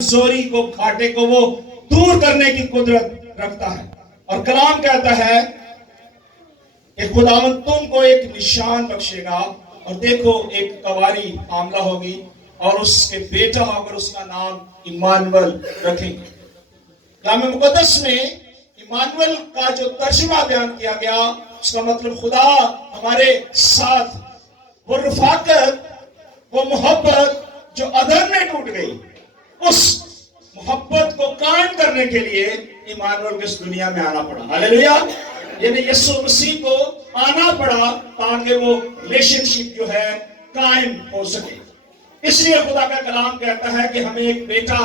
زوری کو گھاٹے کو وہ دور کرنے کی قدرت رکھتا ہے. اور کلام کہتا ہے کہ خداوند تم کو ایک نشان بخشے گا، اور دیکھو ایک کنواری حاملہ ہوگی اور اس کے بیٹا ہو کر اس کا نام ایمانویل رکھیں گے. کلام مقدس میں ایمانویل کا جو ترجمہ بیان کیا گیا اس کا مطلب خدا ہمارے ساتھ. وہ رفاقت، وہ محبت جو ادھر میں ٹوٹ گئی، اس محبت کو قائم کرنے کے لیے ایمانویل کو اس دنیا میں آنا پڑا. ہاللیلویا. یعنی یسوع مسیح کو آنا پڑا تاکہ وہ ریلیشن شپ جو ہے قائم ہو سکے. اس لیے خدا کا کلام کہتا ہے کہ ہمیں ایک بیٹا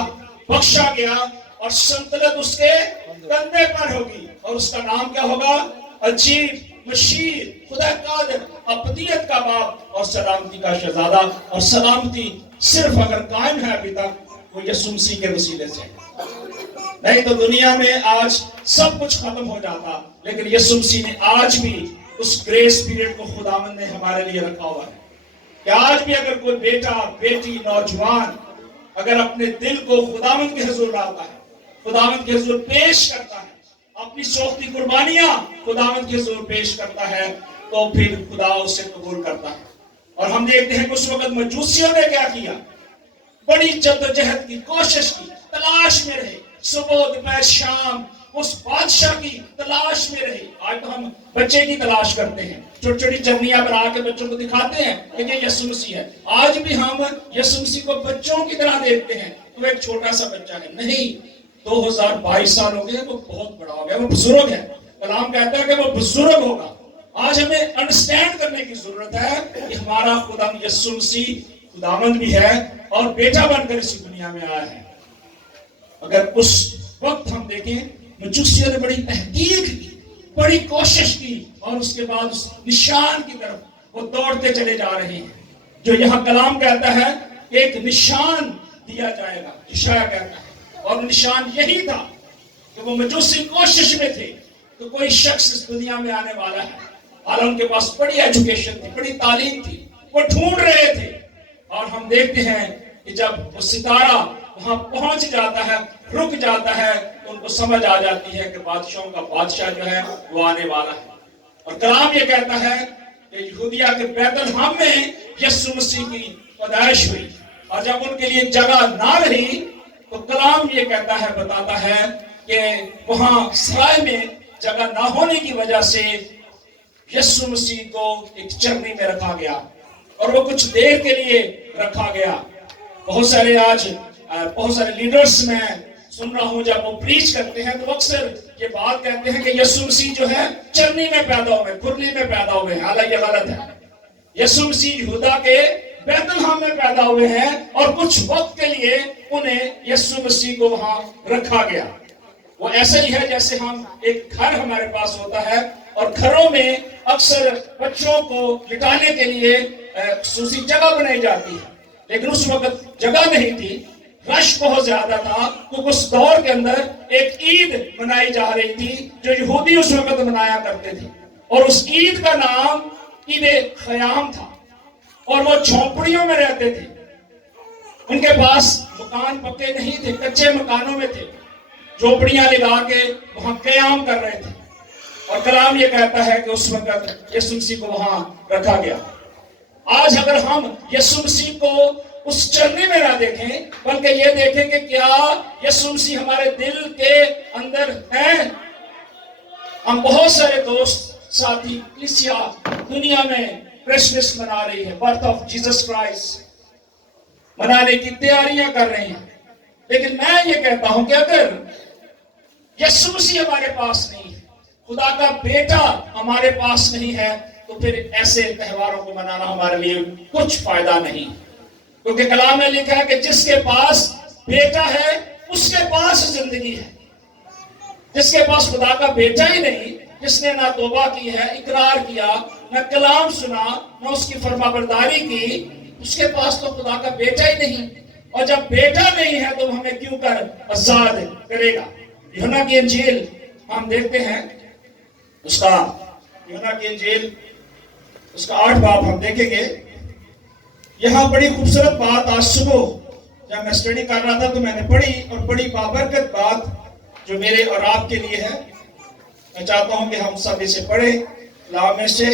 بخشا گیا اور سلطنت اس کے کندھے پر ہوگی، اور اس کا نام کیا ہوگا؟ عجیب، مشیر، خدا قادر، ابدیت کا باپ اور سلامتی کا شہزادہ. اور سلامتی صرف اگر قائم ہے ابھی تک وہ یسوع مسیح کے وسیلے سے، نہیں تو دنیا میں آج سب کچھ ختم ہو جاتا. لیکن یسوع مسیح نے آج بھی اس گریس پیریڈ کو خداوند نے ہمارے لیے رکھا ہوا ہے کہ آج بھی اگر کوئی بیٹا، بیٹی، نوجوان اگر اپنے دل کو خداوند کے حضور لاتا ہے، خداوند کے حضور پیش کرتا ہے، اپنی سوختی قربانیاں خداوند کے حضور پیش کرتا ہے، تو پھر خدا اسے قبول کرتا ہے. اور ہم دیکھتے ہیں کہ اس وقت مجوسیوں نے کیا کیا؟ بڑی جدوجہد کی، کوشش کی، تلاش میں رہے، صبح دوپہر شام اس بادشاہ کی تلاش میں رہے. آج تو ہم بچے کی تلاش کرتے ہیں، چھوٹی چھوٹی جرنیاں بنا کے بچوں کو دکھاتے ہیں کہ یہ یسوع مسیح ہے. آج بھی ہم یسوع مسیح کو بچوں کی طرح دیکھتے ہیں، وہ ایک چھوٹا سا بچہ ہے. نہیں، 2022 سال ہو گئے، وہ بہت بڑا ہو گیا، وہ بزرگ ہے. کلام کہتا ہے کہ وہ بزرگ ہوگا. آج ہمیں انڈرسٹینڈ کرنے کی ضرورت ہے کہ ہمارا خدا یسوع مسیح خداوند بھی ہے اور بیٹا بن کر اسی دنیا میں آیا ہے. اگر اس وقت ہم دیکھیں، مجوسیوں نے بڑی تحقیق کی، بڑی کوشش کی، اور اس کے بعد اس نشان کی طرف وہ دوڑتے چلے جا رہے ہیں جو یہاں کلام کہتا ہے کہ ایک نشان دیا جائے گا. اشعیا کہتا ہے، اور نشان یہی تھا کہ وہ مجوسی کوشش میں تھے کہ کوئی شخص اس دنیا میں آنے والا ہے. حالانکہ ان کے پاس بڑی ایجوکیشن تھی، بڑی تعلیم تھی، وہ ڈھونڈ رہے تھے. اور ہم دیکھتے ہیں کہ جب وہ ستارہ وہاں پہنچ جاتا ہے، رک جاتا ہے، تو ان کو سمجھ آ جاتی ہے کہ بادشاہوں کا بادشاہ جو ہے وہ آنے والا ہے. اور کلام یہ کہتا ہے کہ یہودیہ کے بیت لحم میں یسوع مسیح کی پیدائش ہوئی. اور جب ان کے لیے جگہ نہ رہی تو کلام یہ کہتا ہے، بتاتا ہے کہ وہاں سرائے میں جگہ نہ ہونے کی وجہ سے یسوع مسیح کو ایک چرنی میں رکھا گیا، اور وہ کچھ دیر کے لیے رکھا گیا. بہت سارے لیڈرز میں سن رہا ہوں جب وہ پریچ کرتے ہیں تو اکثر یہ بات کہتے ہیں کہ یسوع مسیح جو ہے چرنی میں پیدا ہوئے، کھرلی میں پیدا ہوئے ہیں. حالانکہ یہ غلط ہے. یسوع مسیح یہودا کے بیت لحم میں پیدا ہوئے ہیں، اور کچھ وقت کے لیے انہیں یسوع مسیح کو وہاں رکھا گیا. وہ ایسا ہی ہے جیسے ہم ایک گھر ہمارے پاس ہوتا ہے، اور گھروں میں اکثر بچوں کو لٹانے کے لیے خصوصی جگہ بنائی جاتی ہے. لیکن اس وقت جگہ نہیں تھی، رش بہت زیادہ تھا، کیونکہ اس دور کے اندر ایک عید منائی جا رہی تھی جو یہودی اس وقت منایا کرتے تھے، اور اس عید کا نام عید خیام تھا. اور وہ جھونپڑیوں میں رہتے تھے، ان کے پاس مکان پکے نہیں تھے، کچے مکانوں میں تھے، جھونپڑیاں لگا کے وہاں قیام کر رہے تھے. اور کلام یہ کہتا ہے کہ اس وقت یسوع مسیح کو وہاں رکھا گیا. آج اگر ہم یسوع مسیح کو اس چرنی میں نہ دیکھیں بلکہ یہ دیکھیں کہ کیا یسوع مسیح ہمارے دل کے اندر ہیں. ہم بہت سارے دوست، ساتھی، کلیسیا دنیا میں کرسمس منا رہی ہے، برتھ آف جیسس کرائسٹ منانے کی تیاریاں کر رہے ہیں. لیکن میں یہ کہتا ہوں کہ اگر یسوع مسیح ہمارے پاس نہیں ہے، خدا کا بیٹا ہمارے پاس نہیں ہے، تو پھر ایسے تہواروں کو منانا ہمارے لیے کچھ فائدہ نہیں. کیونکہ کلام میں لکھا ہے کہ جس کے پاس بیٹا ہے اس کے پاس زندگی ہے. جس کے پاس خدا کا بیٹا ہی نہیں، جس نے نہ توبہ کی ہے، اقرار کیا، نہ کلام سنا، نہ اس کی فرمانبرداری کی، اس کے پاس تو خدا کا بیٹا ہی نہیں. اور جب بیٹا نہیں ہے تو ہمیں کیوں کر آزاد کرے گا. یوحنا کی انجیل ہم دیکھتے ہیں، اس کا یوحنا کی انجیل اس کا 8 باب ہم دیکھیں گے. یہاں بڑی خوبصورت بات آج صبح جب میں اسٹڈی کر رہا تھا تو میں نے پڑھی اور بڑی بابرکت بات جو میرے اور آپ کے لیے ہے. میں چاہتا ہوں کہ ہم سب اسے پڑھیں. کلام میں سے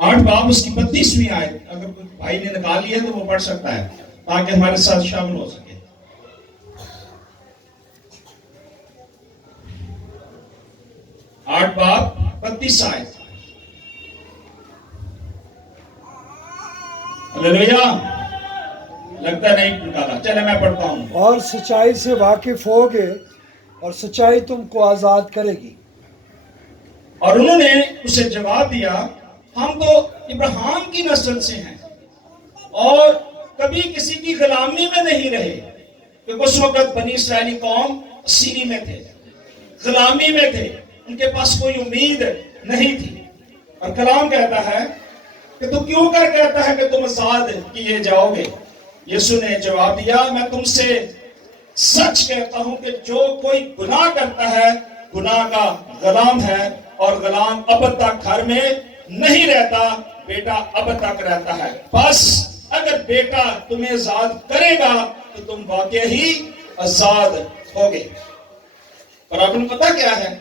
آٹھ باب اس کی 32ویں آیت. اگر کوئی بھائی نے نکال لیا تو وہ پڑھ سکتا ہے تاکہ ہمارے ساتھ شامل ہو سکے. 8 باب 32 آیت. ہلیلویا. لگتا نہیں نکالا. چلے میں پڑھتا ہوں. اور سچائی سے واقف ہوگے اور سچائی تم کو آزاد کرے گی. اور انہوں نے اسے جواب دیا ہم تو ابراہیم کی نسل سے ہیں اور کبھی کسی کی غلامی میں نہیں رہے. کیونکہ اس وقت بنی اسرائیلی قوم اسیری میں تھے, غلامی میں تھے, ان کے پاس کوئی امید نہیں تھی. اور کلام کہتا ہے کہ تو کیوں کر کہتا ہے کہ تم آزاد کیے جاؤ گے. یسوع نے جواب دیا میں تم سے سچ کہتا ہوں کہ جو کوئی گناہ کرتا ہے گناہ کا غلام ہے, اور غلام اب تک گھر میں نہیں رہتا, بیٹا اب تک رہتا ہے. بس اگر بیٹا تمہیں آزاد کرے گا تو تم واقعی ہی آزاد ہوگے. اور آپ کو پتا کیا ہے,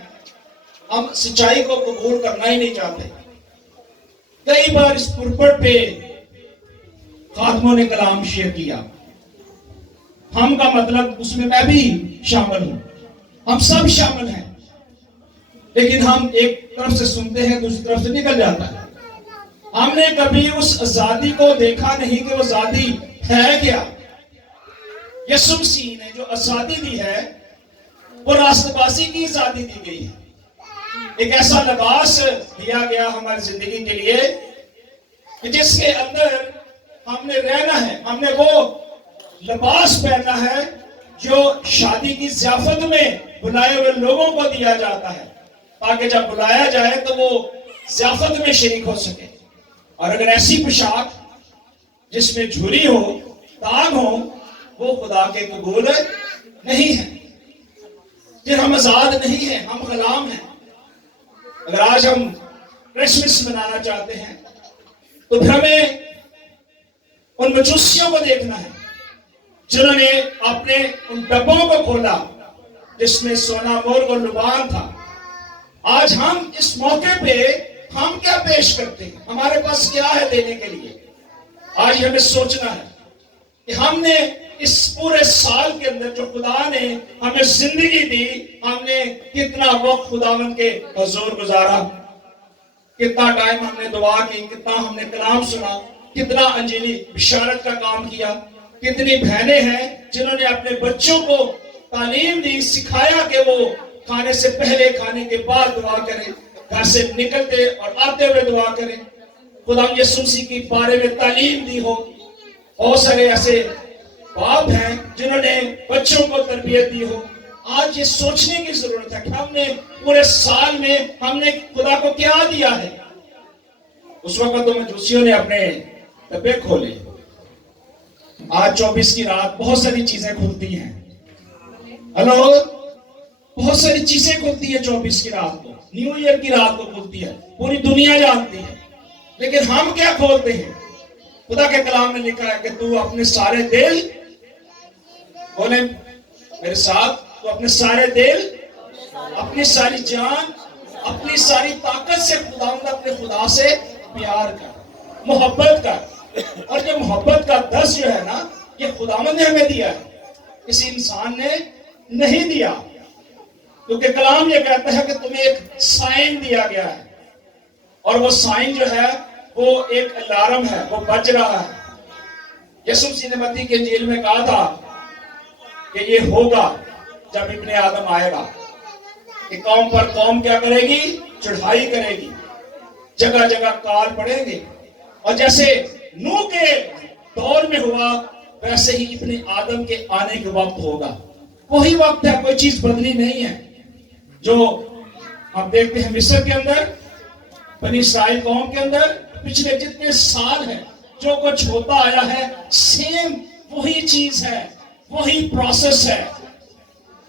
ہم سچائی کو قبول کرنا ہی نہیں چاہتے. کئی بار اس پرپٹ پہ خادموں نے کلام شیئر کیا. ہم کا مطلب اس میں میں بھی شامل ہوں, ہم سب شامل ہیں, لیکن ہم ایک طرف سے سنتے ہیں دوسری طرف سے نکل جاتا ہے. ہم نے کبھی اس آزادی کو دیکھا نہیں کہ وہ آزادی ہے کیا. یسوع مسیح نے جو آزادی دی ہے وہ راست بازی کی آزادی دی گئی ہے. ایک ایسا لباس دیا گیا ہماری زندگی کے لیے کہ جس کے اندر ہم نے رہنا ہے. ہم نے وہ لباس پہننا ہے جو شادی کی ضیافت میں بلائے ہوئے لوگوں کو دیا جاتا ہے, تاکہ جب بلایا جائے تو وہ ضیافت میں شریک ہو سکے. اور اگر ایسی پوشاک جس میں جھری ہو, داغ ہو, وہ خدا کے قبول نہیں ہے. پھر ہم آزاد نہیں ہیں, ہم غلام ہیں. اگر آج ہم کرسمس منانا چاہتے ہیں تو پھر ہمیں ان مجوسیوں کو دیکھنا ہے جنہوں نے اپنے ان ڈبوں کو کھولا جس میں سونا, مرغ اور لبان تھا. آج ہم اس موقع پہ ہم کیا پیش کرتے ہیں, ہمارے پاس کیا ہے دینے کے لیے. آج ہمیں سوچنا ہے کہ ہم نے اس پورے سال کے اندر جو خدا نے ہمیں زندگی دی, ہم نے کتنا وقت خداوند کے حضور گزارا, کتنا ٹائم ہم نے دعا کی, کتنا ہم نے کلام سنا, کتنا انجیلی بشارت کا کام کیا. کتنی بہنیں ہیں جنہوں نے اپنے بچوں کو تعلیم دی, سکھایا کہ وہ کھانے سے پہلے, کھانے کے بعد دعا کریں, گھر سے نکلتے اور آتے ہوئے دعا کریں. خدا یسوع مسیح کی بارے میں تعلیم دی ہو. بہت سارے ایسے باپ ہیں جنہوں نے بچوں کو تربیت دی ہو. آج یہ سوچنے کی ضرورت ہے کہ ہم نے پورے سال میں ہم نے خدا کو کیا دیا ہے. اس وقت تو مجوسیوں نے اپنے ڈبے کھولے. آج 24 کی رات بہت ساری چیزیں کھلتی ہیں. ہلو, بہت ساری چیزیں کھلتی ہیں 24 کی رات کو, نیو ایئر کی رات کو کھلتی ہے, پوری دنیا جانتی ہے. لیکن ہم کیا کھولتے ہیں؟ خدا کے کلام میں لکھا ہے کہ تو اپنے سارے دل, بولیں میرے ساتھ, تو اپنے سارے دل, اپنی ساری جان, اپنی ساری طاقت سے اپنے خدا سے پیار کر, محبت کر. اور یہ محبت کا درس جو ہے نا, یہ خداوند نے ہمیں دیا ہے, کسی انسان نے نہیں دیا. کیونکہ کلام یہ کہتا ہے کہ تمہیں ایک سائن دیا گیا ہے, اور وہ سائن جو ہے وہ ایک الارم ہے, وہ بج رہا ہے. یسوع مسیح نے متی کی انجیل میں کہا تھا کہ یہ ہوگا جب ابن آدم آئے گا, کہ قوم پر قوم کیا کرے گی, چڑھائی کرے گی, جگہ جگہ کال پڑیں گے. اور جیسے نوح کے دور میں ہوا ویسے ہی ابن آدم کے آنے کے وقت ہوگا. وہی وقت ہے, کوئی چیز بدلی نہیں ہے. جو ہم دیکھتے ہیں مصر کے اندر, بنی اسرائیل قوم کے اندر پچھلے جتنے سال ہیں, جو کچھ ہوتا آیا ہے سیم وہی چیز ہے, وہی پروسیس ہے.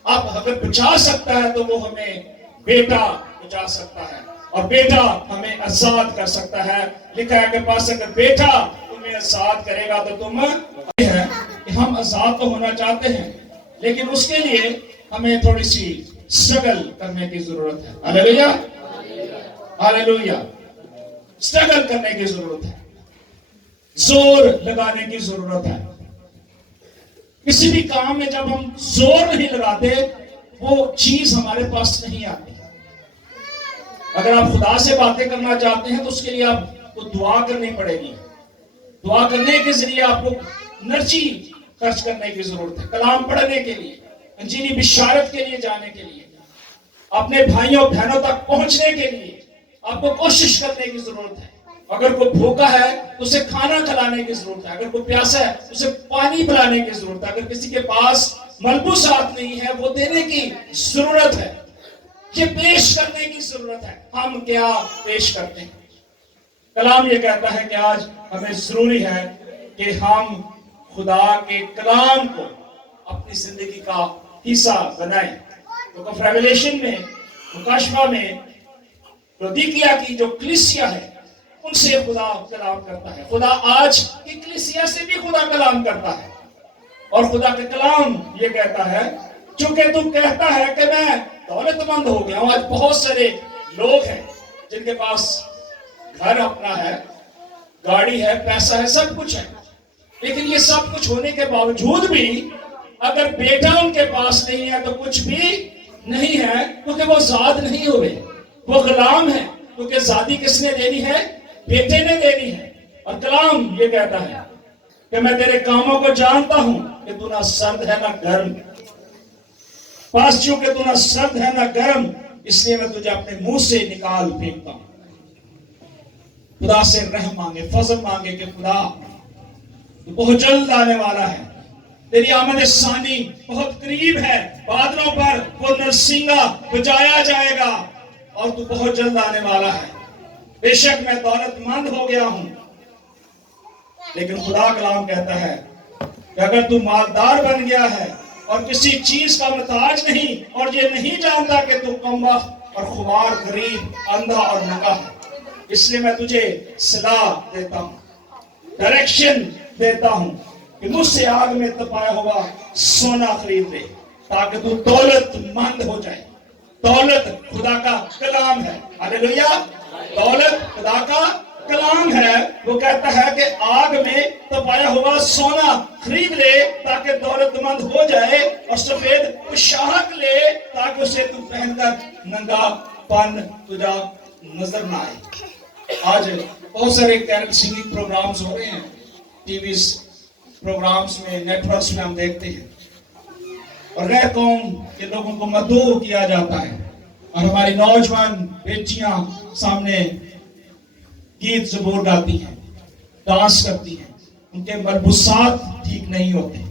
اب اگر بچا سکتا ہے تو وہ ہمیں بیٹا بچا سکتا ہے، اور بیٹا ہمیں آزاد کر سکتا ہے۔ لکھا ہے کہ پاس اگر بیٹا تمہیں آزاد کرے گا تو تم ہے کہ ہم آزاد تو ہونا چاہتے ہیں، لیکن اس کے لیے ہمیں تھوڑی سی اسٹرگل کرنے کی ضرورت ہے۔ ہاللیلویا، ہاللیلویا، اسٹرگل کرنے کی ضرورت ہے، زور لگانے کی ضرورت ہے۔ کسی بھی کام میں جب ہم زور نہیں لگاتے وہ چیز ہمارے پاس نہیں آتی۔ اگر آپ خدا سے باتیں کرنا چاہتے ہیں تو اس کے لیے آپ کو دعا کرنی پڑے گی۔ دعا کرنے کے ذریعے آپ کو انرجی خرچ کرنے کی ضرورت ہے، کلام پڑھنے کے لیے، انجیلی بشارت کے لیے جانے کے لیے، اپنے بھائیوں بہنوں تک پہنچنے کے لیے آپ کو کوشش کرنے کی ضرورت ہے۔ اگر کوئی بھوکا ہے تو اسے کھانا کھلانے کی ضرورت ہے، اگر کوئی پیاسا ہے تو اسے پانی پلانے کی ضرورت ہے، اگر کسی کے پاس ملبوسات نہیں ہے وہ دینے کی ضرورت ہے، یہ پیش کرنے کی ضرورت ہے۔ ہم کیا پیش کرتے ہیں؟ کلام یہ کہتا ہے کہ آج ہمیں ضروری ہے کہ ہم خدا کے کلام کو اپنی زندگی کا حصہ بنائیں۔ بک آف ریویلیشن میں، مکاشفہ میں، لودیکیا کی جو کلیسیا ہے ان سے خدا کلام کرتا ہے۔ خدا آج کی کلیسیا سے بھی خدا کلام کرتا ہے، اور خدا کے کلام یہ کہتا ہے چونکہ تو کہتا ہے کہ میں دولت مند ہو گیا ہوں۔ آج بہت سارے لوگ ہیں جن کے پاس گھر اپنا ہے، گاڑی ہے، پیسہ ہے، سب کچھ ہے، لیکن یہ سب کچھ ہونے کے باوجود بھی اگر بیٹا ان کے پاس نہیں ہے تو کچھ بھی نہیں ہے، کیونکہ وہ زاد نہیں ہوئے، وہ غلام ہے، کیونکہ زادی کس نے دینی ہے؟ بیٹے نے دینی ہے۔ اور کلام یہ کہتا ہے کہ میں تیرے کاموں کو جانتا ہوں کہ تو نہ سرد ہے نہ گرم، پاس چونکہ تو نہ سرد ہے نہ گرم، اس لیے میں تجھے اپنے منہ سے نکال پھینکتا ہوں۔ خدا سے رحم مانگے، فضل مانگے کہ خدا تو بہت جلد آنے والا ہے، تیری آمد ثانی بہت قریب ہے، بادلوں پر وہ نرسنگا بجایا جائے گا اور تو بہت جلد آنے والا ہے۔ بے شک میں دولت مند ہو گیا ہوں، لیکن خدا کلام کہتا ہے کہ اگر تو مالدار بن گیا ہے اور کسی چیز کا محتاج نہیں، اور یہ نہیں جانتا کہ تو کم بخت اور خوار، غریب، اندھا اور ننگا ہے، اس لیے میں تجھے صلاح دیتا ہوں، ڈائریکشن دیتا ہوں کہ مجھ سے آگ میں تپایا ہوا سونا خرید لے تاکہ تو دولت مند ہو جائے۔ دولت خدا کا کلام ہے، ہاللیلویا، دولت خدا کا کلام ہے۔ وہ کہتا ہے کہ آگ میں تپایا ہوا سونا خرید لے تاکہ دولت مند ہو جائے، اور سفید پوشاک لے تاکہ اسے تو پہن کر ننگا پن تجھا نظر نہ آئے۔ آج بہت سارے کیرل سنگنگ پروگرامز ہو رہے ہیں، ٹی وی پروگرامز میں، نیٹ ورکس میں ہم دیکھتے ہیں، اور غیر قوم کے لوگوں کو مدعو کیا جاتا ہے، اور ہماری نوجوان بیٹیاں سامنے گیت زبور گاتی ہیں، ڈانس کرتی ہیں، ان کے ملبوسات ٹھیک نہیں ہوتے،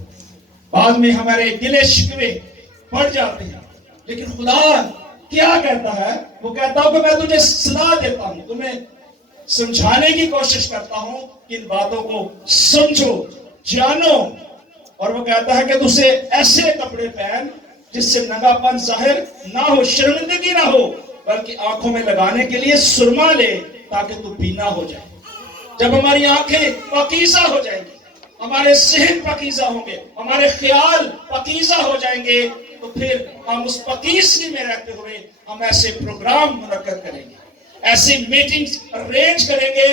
بعد میں ہمارے گلے شکوے پڑ جاتے ہیں، لیکن خدا کیا کہتا ہے؟ وہ کہتا ہوں کہ میں تجھے صلاح دیتا ہوں، تمہیں سمجھانے کی کوشش کرتا ہوں کہ ان باتوں کو سمجھو، جانو، اور وہ کہتا ہے کہ تجھے ایسے کپڑے پہن جس سے ننگا پن ظاہر نہ ہو، شرمندگی نہ ہو، بلکہ آنکھوں میں لگانے کے لیے سرما لے تاکہ تو بینا ہو جائے۔ جب ہماری آنکھیں پاکیزہ ہو جائیں گی، ہمارے ذہن پاکیزہ ہوں گے، ہمارے خیال پاکیزہ ہو جائیں گے، تو پھر ہم اس پاکیزگی میں رہتے ہوئے ہم ایسے پروگرام منعقد کریں گے، ایسی میٹنگز ارینج کریں گے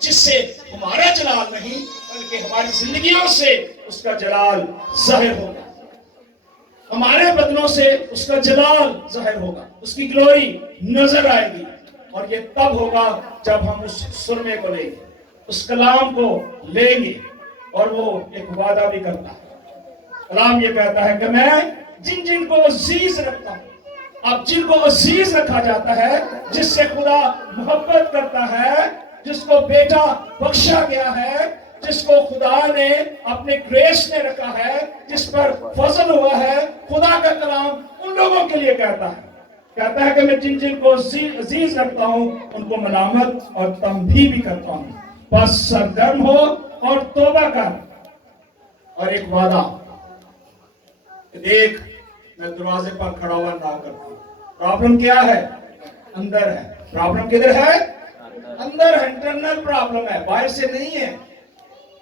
جس سے ہمارا جلال نہیں بلکہ ہماری زندگیوں سے اس کا جلال ظاہر ہوگا، ہمارے بدنوں سے اس کا جلال ظاہر ہوگا، اس کی گلوری نظر آئے گی، اور یہ تب ہوگا جب ہم اس سرمے کو لیں گے، اس کلام کو لیں گے، اور وہ ایک وعدہ بھی کرتا ہے۔ کلام یہ کہتا ہے کہ میں جن جن کو عزیز رکھتا ہوں، اب جن کو عزیز رکھا جاتا ہے، جس سے خدا محبت کرتا ہے، جس کو بیٹا بخشا گیا ہے، جس کو خدا نے اپنے گریس میں رکھا ہے، جس پر فضل ہوا ہے، خدا کا کلام ان لوگوں کے لیے کہتا ہے کہ میں جن جن کو عزیز رکھتا ہوں ان کو ملامت اور تنبیہ بھی کرتا ہوں، بس سرگرم ہو اور توبہ کر۔ اور ایک وعدہ، دیکھ میں دروازے پر کھڑا ہوا ناک کرتا ہوں. پرابلم کیا ہے؟ اندر ہے. پرابلم کدھر ہے؟ اندر ہے. انٹرنل پرابلم ہے, باہر سے نہیں ہے.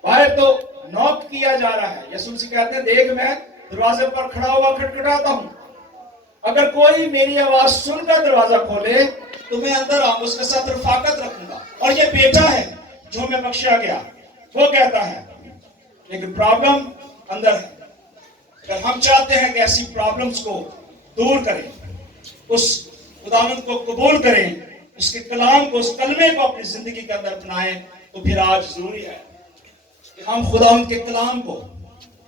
باہر تو نوک کیا جا رہا ہے. یسوع مسیح کہتے ہیں دیکھ میں دروازے پر کھڑا ہوا کھٹکھٹاتا ہوں, اگر کوئی میری آواز سن کر دروازہ کھولے تو میں اندر آؤں, اس کے ساتھ رفاقت رکھوں گا. اور یہ بیٹا ہے جو میں بخشا گیا, وہ کہتا ہے. لیکن پرابلم اندر ہے. اگر ہم چاہتے ہیں کہ ایسی پرابلمز کو دور کریں, اس خداوند کو قبول کریں, اس کے کلام کو, اس کلمے کو اپنی زندگی کے اندر اپنائیں, تو پھر آج ضروری ہے کہ ہم خداوند کے کلام کو,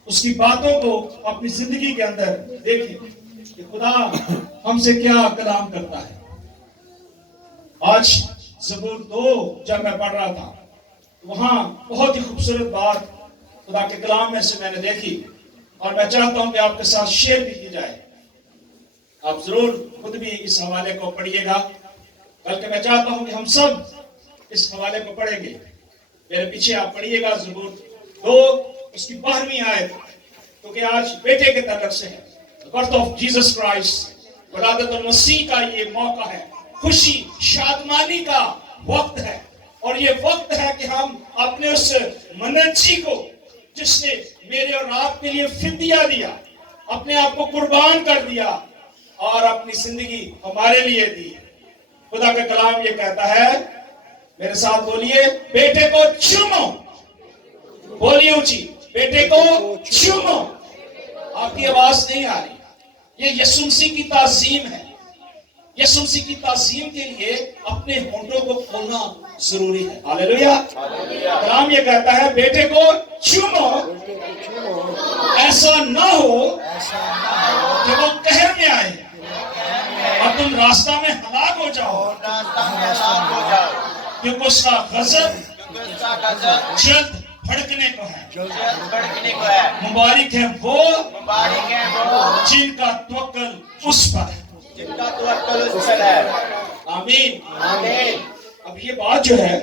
اس کی باتوں کو اپنی زندگی کے اندر دیکھیں کہ خدا ہم سے کیا کلام کرتا ہے. آج زبور 2 جب میں پڑھ رہا تھا, وہاں بہت ہی خوبصورت بات خدا کے کلام میں سے میں نے دیکھی, اور میں چاہتا ہوں کہ آپ کے ساتھ شیئر بھی کی جائے. آپ ضرور خود بھی اس حوالے کو پڑھیے گا, بلکہ میں چاہتا ہوں کہ ہم سب اس حوالے کو پڑھیں گے. میرے پیچھے آپ پڑھیے گا زبور 2 اس کی 12ویں آیت, کیونکہ آج بیٹے کے تعلق سے ہے. برتھ آف جیسس کرائسٹ, ولادت المسیح کا یہ موقع ہے, خوشی شادمانی کا وقت ہے. اور یہ وقت ہے کہ ہم اپنے اس منجی کو, جس نے میرے اور آپ کے لیے فدیہ دیا, اپنے آپ کو قربان کر دیا اور اپنی زندگی ہمارے لیے دی. خدا کا کلام یہ کہتا ہے, میرے ساتھ بولیے, بیٹے کو چومو. بولیے اونچی, بیٹے کو چومو. آپ کی آواز نہیں آ رہی. یہ یسوع مسیح کی تعظیم ہے. یسوع مسیح کی تعظیم کے لیے اپنے ہونٹوں کو کھولنا ضروری ہے. ہاللیلویا. کلام یہ کہتا ہے بیٹے کو چومو, ایسا نہ ہو کہ وہ قہر میں آئے اور تم راستہ میں ہلاک ہو جاؤ, کیونکہ اس کا غضب جلد بھڑکنے کو ہے. مبارک ہے وہ جن کا توکل اس پر ہے. آمین. اب یہ بات جو ہے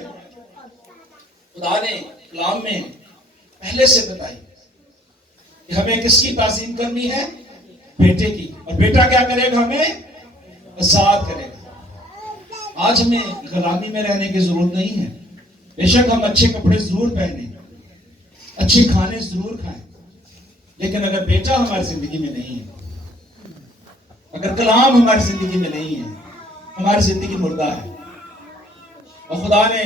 خدا نے کلام میں پہلے سے بتائی کہ ہمیں کس کی تعظیم کرنی ہے؟ بیٹے کی. اور بیٹا کیا کرے گا؟ ہمیں آزاد کرے گا. آج ہمیں غلامی میں رہنے کی ضرورت نہیں ہے. بے شک ہم اچھے کپڑے ضرور پہنیں, اچھے کھانے ضرور کھائیں, لیکن اگر بیٹا ہماری زندگی میں نہیں ہے, اگر کلام ہماری زندگی میں نہیں ہے, ہماری زندگی مردہ ہے. اور خدا نے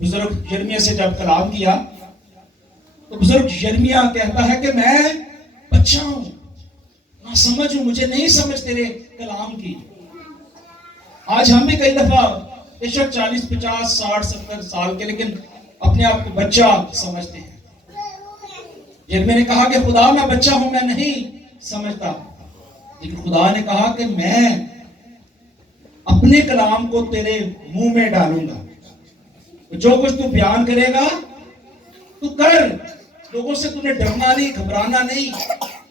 بزرگ یرمیہ سے جب کلام کیا تو بزرگ یرمیہ کہتا ہے کہ میں بچہ ہوں, نہ سمجھ ہوں, مجھے نہیں سمجھ تیرے کلام کی. آج ہم بھی کئی دفعہ بے شک 40, 50, 60, 70 سال کے, لیکن اپنے آپ کو بچہ سمجھتے ہیں. یرمیہ نے کہا کہ خدا میں بچہ ہوں, میں نہیں سمجھتا. لیکن خدا نے کہا کہ میں اپنے کلام کو تیرے منہ میں ڈالوں گا. جو کچھ تو بیان کرے گا تو کر, لوگوں سے تمہیں ڈرنا نہیں, گھبرانا نہیں.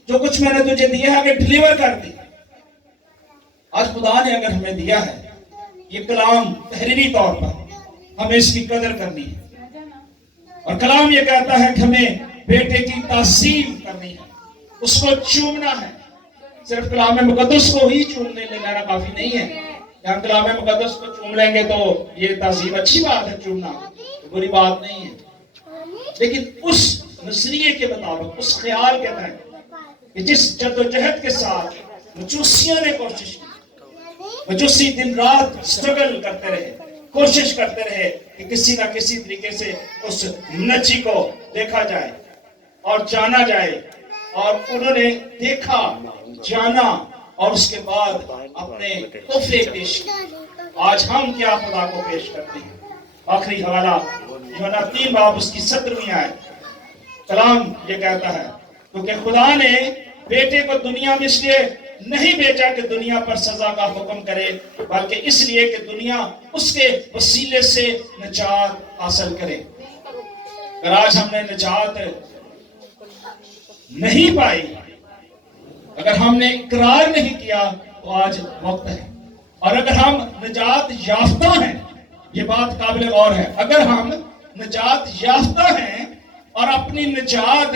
جو کچھ میں نے تجھے دیا ہے کہ ڈیلیور کر دی. آج خدا نے اگر ہمیں دیا ہے یہ کلام تحریری طور پر, ہمیں اس کی قدر کرنی ہے. اور کلام یہ کہتا ہے کہ ہمیں بیٹے کی تعظیم کرنی ہے, اس کو چومنا ہے. صرف کلام مقدس کو ہی چومنے لینا کافی نہیں ہے. ہم کلام مقدس کو چوم لیں گے تو یہ تعظیم اچھی بات ہے, چومنا بری بات نہیں ہے. لیکن اس نظریے کے مطابق, اس خیال کے تحت کہ جس جدوجہد کے ساتھ مجوسیوں نے کوشش کی, مجوسی دن رات سٹرگل کرتے رہے, کوشش کرتے رہے کہ کسی نہ کسی طریقے سے اس نچی کو دیکھا جائے اور جانا جائے. اور انہوں نے دیکھا, جانا, اور اس کے بعد اپنے تحفے پیش کیے. آج ہم کیا خدا کو پیش کرتے ہیں؟ آخری حوالہ یوحنا 3 باب اس کی 17ویں آیت. کلام یہ کہتا ہے کیونکہ خدا نے بیٹے کو دنیا میں اس لیے نہیں بھیجا کہ دنیا پر سزا کا حکم کرے, بلکہ اس لیے کہ دنیا اس کے وسیلے سے نجات حاصل کرے. اگر آج ہم نے نجات نہیں پائی, اگر ہم نے اقرار نہیں کیا, تو آج وقت ہے. اور اگر ہم نجات یافتہ ہیں, یہ بات قابل غور ہے, اگر ہم نجات یافتہ ہیں اور اپنی نجات